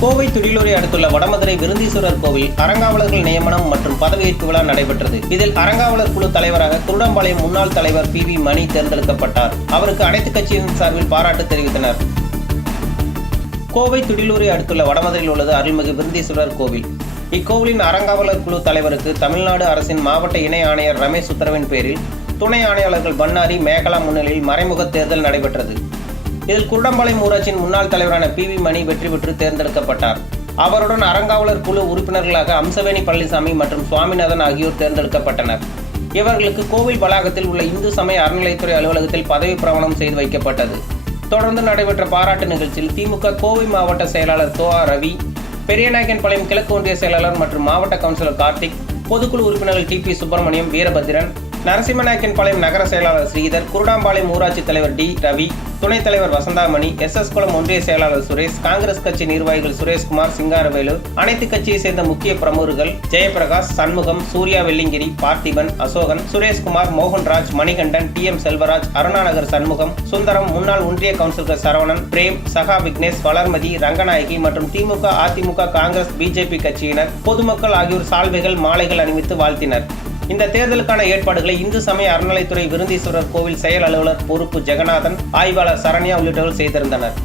கோவை துடிலூரை அடுத்துள்ள வடமதுரை விருந்தீஸ்வரர் கோவில் அரங்காவலர்கள் நியமனம் மற்றும் பதவியேற்பு விழா நடைபெற்றது. இதில் அரங்காவலர் குழு தலைவராக குருடம்பாளையம் முன்னாள் தலைவர் பி வி மணி தேர்ந்தெடுக்கப்பட்டார். அவருக்கு அனைத்துக் கட்சியின் சார்பில் பாராட்டு தெரிவித்தனர். கோவை துடிலூரை அடுத்துள்ள வடமதுரையில் உள்ளது அருள்மிகு விருந்தீஸ்வரர் கோவில். இக்கோவிலின் அறங்காவலர் குழு தலைவருக்கு தமிழ்நாடு அரசின் மாவட்ட இணை ஆணையர் ரமேஷ் உத்தரவின் பேரில் துணை ஆணையாளர்கள் பன்னாரி மேகலா முன்னிலையில் மறைமுக தேர்தல் நடைபெற்றது. இதில் குருடம்பாளையம் ஊராட்சியின் முன்னாள் தலைவரான பி வி மணி வெற்றி பெற்று தேர்ந்தெடுக்கப்பட்டார். அவருடன் அறங்காவலர் குழு உறுப்பினர்களாக அம்சவேணி பழனிசாமி மற்றும் சுவாமிநாதன் ஆகியோர் தேர்ந்தெடுக்கப்பட்டனர். இவர்களுக்கு கோவில் வளாகத்தில் உள்ள இந்து சமய அறநிலையத்துறை அலுவலகத்தில் பதவி பிரமாணம் செய்து வைக்கப்பட்டது. தொடர்ந்து நடைபெற்ற பாராட்டு நிகழ்ச்சியில் திமுக கோவை மாவட்ட செயலாளர் தோ ஆர் ரவி பெரியநாயக்கன்பாளையம் கிழக்கு ஒன்றிய செயலாளர் மற்றும் மாவட்ட கவுன்சிலர் கார்த்திக் பொதுக்குழு உறுப்பினர்கள் டி பி சுப்பிரமணியம் வீரபத்திரன் நரசிம்மநாயக்கன் பாளையம் நகர செயலாளர் ஸ்ரீதர் குருடாம்பாளையம் ஊராட்சி தலைவர் டி. ரவி துணைத் தலைவர் வசந்தாமணி எஸ். எஸ். குளம் ஒன்றிய செயலாளர் சுரேஷ் காங்கிரஸ் கட்சி நிர்வாகிகள் சுரேஷ்குமார் சிங்காரவேலு அனைத்து கட்சியை சேர்ந்த முக்கிய பிரமுகர்கள் ஜெயபிரகாஷ் சண்முகம் சூர்யா வெள்ளிங்கிரி பார்த்திபன் அசோகன் சுரேஷ்குமார் மோகன்ராஜ் மணிகண்டன் டி. எம். செல்வராஜ் அருணாநகர் சண்முகம் சுந்தரம் முன்னாள் ஒன்றிய கவுன்சிலர் சரவணன் பிரேம் சகா விக்னேஷ் வளர்மதி ரங்கநாயகி மற்றும் திமுக அதிமுக காங்கிரஸ் பிஜேபி கட்சியினர் பொதுமக்கள் ஆகியோர் சால்வைகள் மாலைகள் அணிவித்து வாழ்த்தினர். இந்த தேர்தலுக்கான ஏற்பாடுகளை இந்து சமய அறநிலைத்துறை விருந்தீஸ்வரர் கோவில் செயல் அலுவலர் பொறுப்பு ஜெகநாதன் ஆய்வாளர் சரண்யா உள்ளிட்டவர்கள் செய்திருந்தனர்.